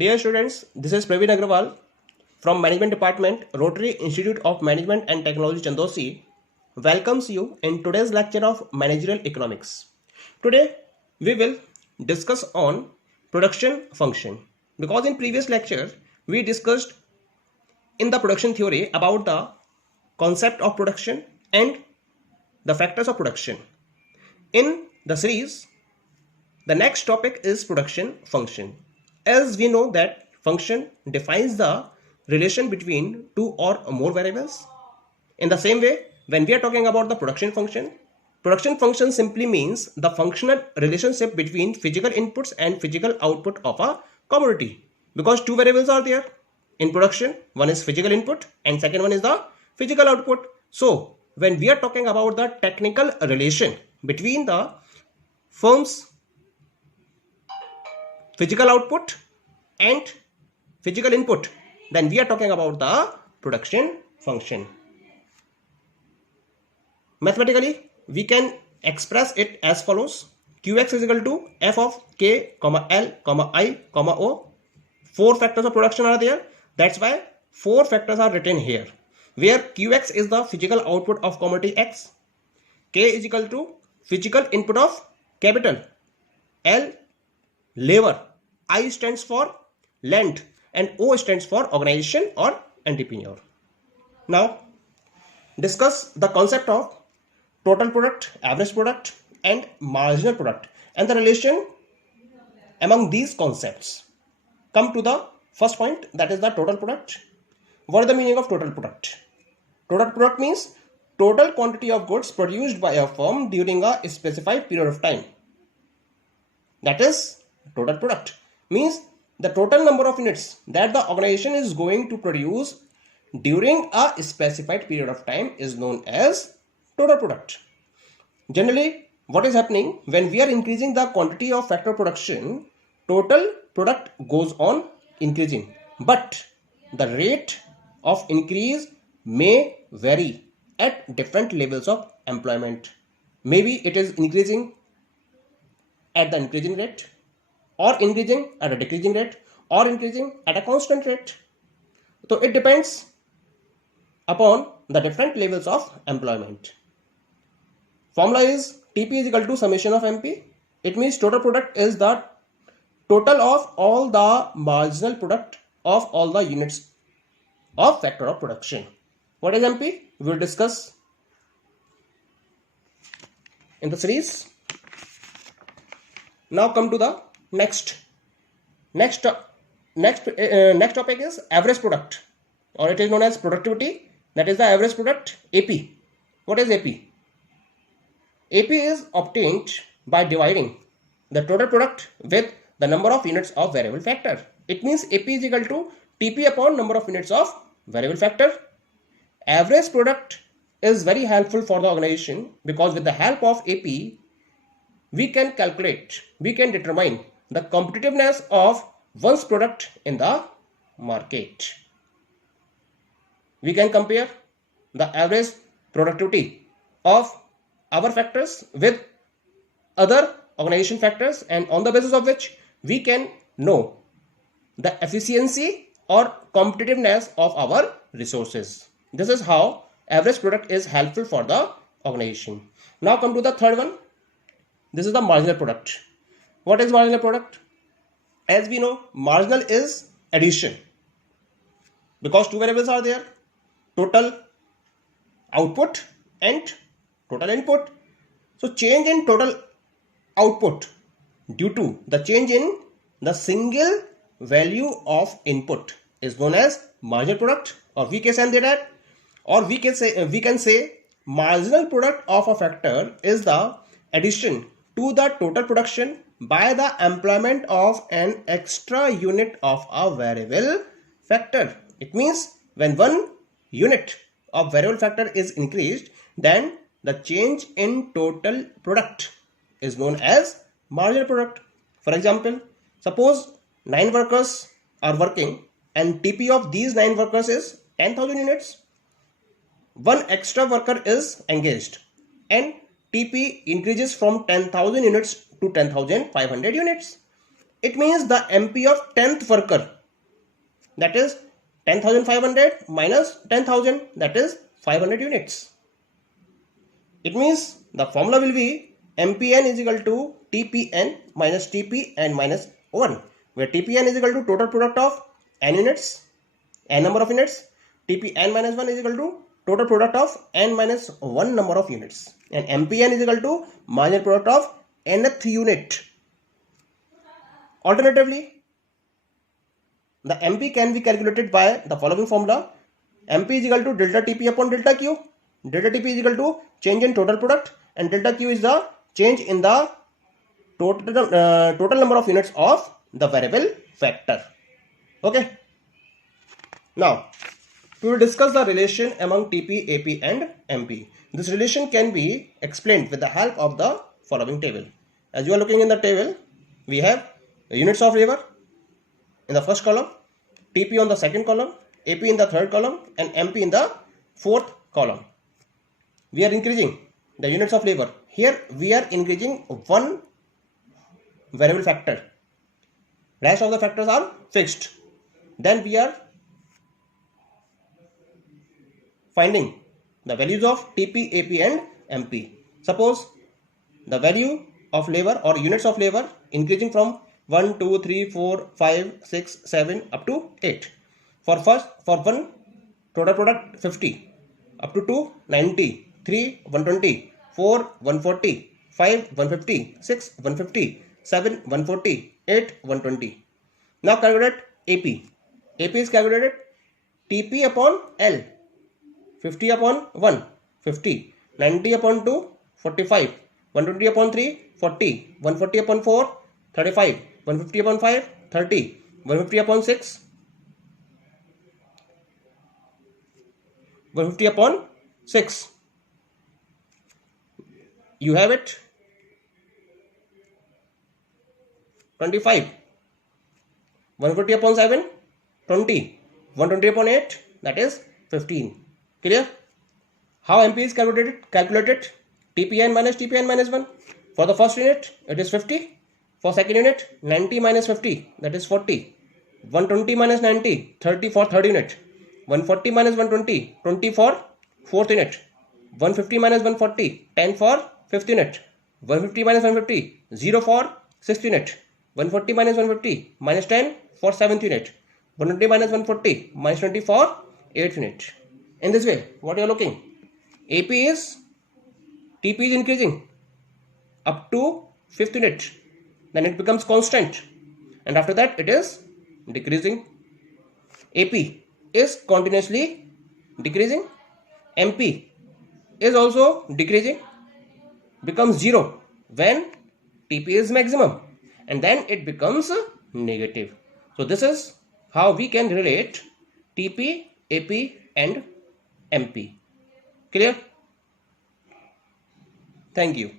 Dear students, this is Praveen Agrawal from Management Department, Rotary Institute of Management and Technology Chandosi welcomes you in today's lecture of Managerial Economics. Today we will discuss on production function because in previous lecture we discussed in the production theory about the concept of production and the factors of production. In the series, the next topic is production function. As we know that function defines the relation between two or more variables. In the same way, when we are talking about the production function simply means the functional relationship between physical inputs and physical output of a commodity. Because two variables are there in production, one is physical input and second one is the physical output. So, when we are talking about the technical relation between the firm's physical output and physical input, then we are talking about the production function. Mathematically, we can express it as follows. Qx is equal to f of k, l, I, o. Four factors of production are there. That's why four factors are written here, where Qx is the physical output of commodity X, K is equal to physical input of capital, L labor, I stands for land, and O stands for organization or entrepreneur. Now, discuss the concept of total product, average product, and marginal product, and the relation among these concepts. Come to the first point, that is the total product. What is the meaning of total product? Total product means total quantity of goods produced by a firm during a specified period of time. That is total product. Means the total number of units that the organization is going to produce during a specified period of time is known as total product. Generally, what is happening when we are increasing the quantity of factor production, total product goes on increasing, but the rate of increase may vary at different levels of employment. Maybe it is increasing at the increasing rate, or increasing at a decreasing rate, or increasing at a constant rate. So it depends upon the different levels of employment. Formula is TP is equal to summation of MP. It means total product is the total of all the marginal product of all the units of factor of production. What is MP? We will discuss in the series. Now come to the next topic is average product, or it is known as productivity. That is the average product, AP. What is AP? AP is obtained by dividing the total product with the number of units of variable factor. It means AP is equal to TP upon number of units of variable factor. Average product is very helpful for the organization because with the help of AP, we can calculate, we can determine the competitiveness of one's product in the market. We can compare the average productivity of our factors with other organization factors, and on the basis of which we can know the efficiency or competitiveness of our resources. This is how average product is helpful for the organization. Now come to the third one. This is the marginal product. What is marginal product? As we know, marginal is addition, because two variables are there, total output and total input. So change in total output due to the change in the single value of input is known as marginal product, or we can say that, or we can say marginal product of a factor is the addition to the total production by the employment of an extra unit of a variable factor. It means when one unit of variable factor is increased, then the change in total product is known as marginal product. For example, suppose 9 workers are working and TP of these 9 workers is 10,000 units. One extra worker is engaged and TP increases from 10,000 units to 10,500 units. It means the MP of 10th worker, that is 10,500 minus 10,000, that is 500 units. It means the formula will be MPN is equal to TPN minus TPN minus 1, where TPN is equal to total product of n units, n number of units. TPN minus 1 is equal to total product of n minus 1 number of units, and MPN is equal to marginal product of nth unit. Alternatively, the MP can be calculated by the following formula. MP is equal to delta TP upon delta Q. Delta TP is equal to change in total product, and delta Q is the change in the total number of units of the variable factor. Okay. Now, we will discuss the relation among TP, AP and MP. This relation can be explained with the help of the following table. As you are looking in the table, we have the units of labor in the first column, TP on the second column, AP in the third column, and MP in the fourth column. We are increasing the units of labor. Here we are increasing one variable factor. Rest of the factors are fixed. Then we are finding the values of TP, AP and MP. Suppose the value of labor or units of labor increasing from 1, 2, 3, 4, 5, 6, 7 up to 8. For one total product 50, up to 2 90, 3 120, 4 140, 5 150, 6 150, 7 140, 8 120. Now calculate AP. AP is calculated TP upon L. 50 upon 1, 50, 90 upon 2, 45, 120 upon 3, 40, 140 upon 4, 35, 150 upon 5, 30, 150 upon 6, 150 upon 6. You have it 25, 140 upon 7, 20, 120 upon 8, that is 15. Clear? How MP is calculated? TPN minus TPN minus 1. For the first unit, it is 50. For second unit, 90 minus 50, that is 40. 120 minus 90, 30 for third unit. 140 minus 120, 20 for fourth unit. 150 minus 140, 10 for fifth unit. 150 minus 150, 0 for sixth unit. 140 minus 150, minus 10 for seventh unit. 120 minus 140, minus 20 for eighth unit. In this way, what you are looking? AP is, TP is increasing up to fifth unit. Then it becomes constant. And after that, it is decreasing. AP is continuously decreasing. MP is also decreasing. Becomes 0 when TP is maximum. And then it becomes negative. So this is how we can relate TP, AP and MP. Clear? Thank you.